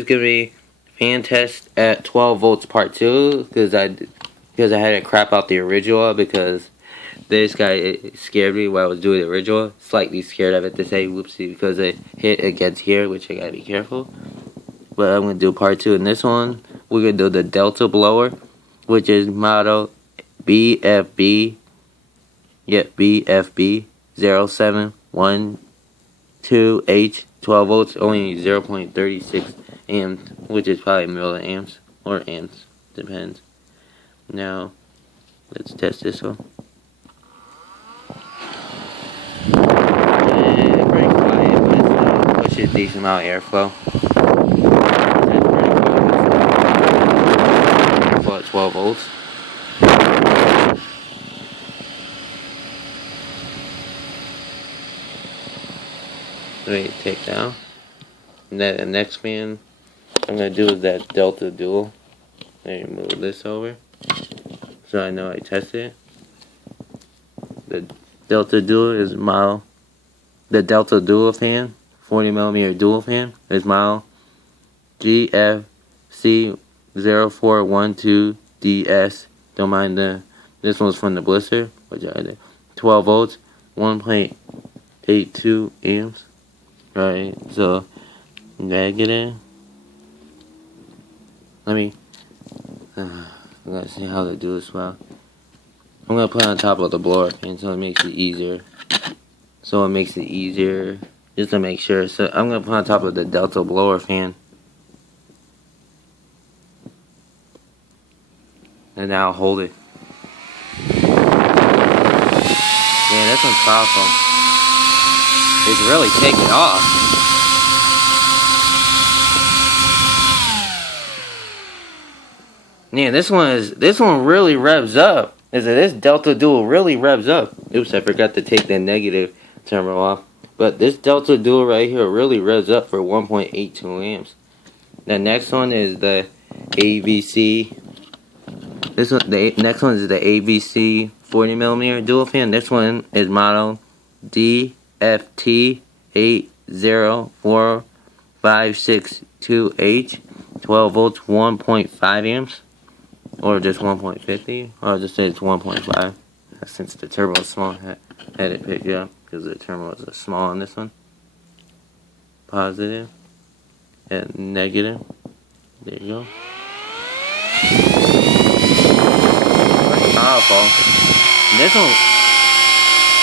It's gonna be fan test at 12 volts part 2 because I had to crap out the original because this guy scared me while I was doing the original. Slightly scared of it to say whoopsie because it hit against here, which I gotta be careful. But I'm gonna do part 2 in this one. We're gonna do the Delta blower, which is model BFB. Yep, BFB 0712H, 12 volts, only 0.36 amps, which is probably milliamps or amps, depends. Now, let's test this one. And pretty quiet, but it pushes a decent amount of airflow. Airflow at 12 volts. Let me take down. And then the next fan I'm gonna do is that Delta Dual. Let me move this over so I know I tested it. The Delta Dual is model. The Delta Dual fan, 40mm dual fan, is model GFC0412DS. Don't mind this one's from the blister, which I did. 12 volts, 1.82 amps. Right, so negative. Let's see how to do this well. I'm gonna put it on top of the blower fan so it makes it easier. Just to make sure. So I'm gonna put on top of the Delta blower fan. And now I'll hold it. Yeah, this one's powerful. It's really taking off. Yeah, this one really revs up. This Delta Dual really revs up. Oops, I forgot to take the negative terminal off. But this Delta Dual right here really revs up for 1.82 amps. The next one is the AVC. The next one is the AVC 40mm dual fan. This one is model DFT804562H, 12 volts, 1.5 amps, or just 1.50, or I'll just say it's 1.5, since the turbo is small, had it picked up, because the turbo is small on this one. Positive, and negative, there you go. Pretty powerful. And this one,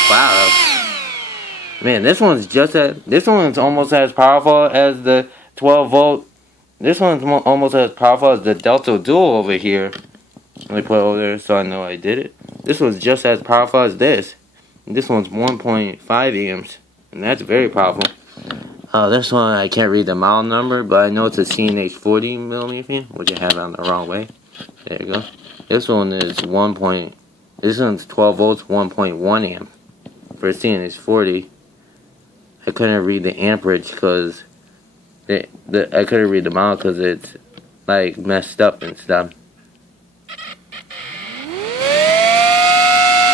wow. Man, this one's almost as powerful as the 12 volt. This one's almost as powerful as the Delta Dual over here. Let me put it over there so I know I did it. This one's just as powerful as this. And this one's 1.5 amps. And that's very powerful. This one I can't read the model number, but I know it's a CNH 40mm fan, which I have on the wrong way. There you go. This one is this one's 12 volts, 1.1 amp. For a CNH 40. I couldn't read the amperage because I couldn't read the model because it's like messed up and stuff.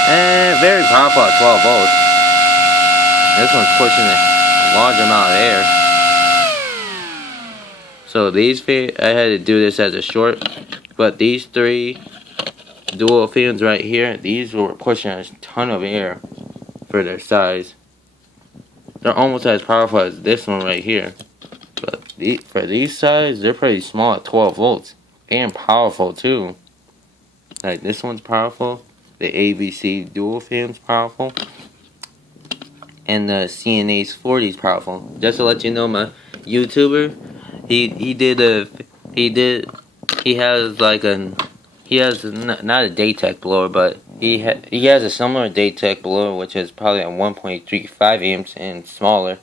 And very powerful at 12 volts. This one's pushing a large amount of air. So I had to do this as a short, but these 3 dual fans right here, these were pushing a ton of air for their size. They're almost as powerful as this one right here. But for these size, they're pretty small at 12 volts. And powerful too. Like this one's powerful. The AVC dual fan's powerful. And the CNH 40 is powerful. Just to let you know, my YouTuber, he has not a Daytech blower, but he has a similar Daytech blower, which is probably at 1.35 amps and smaller,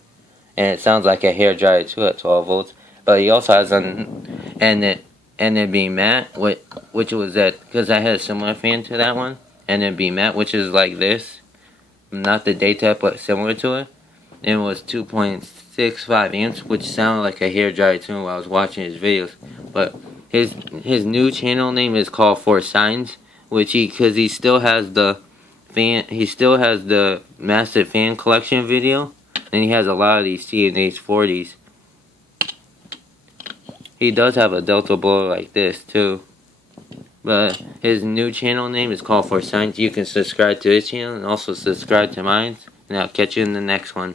and it sounds like a hair dryer too at 12 volts. But he also has NB matte, which was that because I had a similar fan to that one, NB matte, which is like this, not the Daytech, but similar to it. And it was 2.65 amps, which sounded like a hair dryer too while I was watching his videos. But his new channel name is called For Signs, because he still has the massive fan collection video, and he has a lot of these CNH 40s. He does have a Delta bow like this too. But his new channel name is Call for Science. You can subscribe to his channel and also subscribe to mine. And I'll catch you in the next one.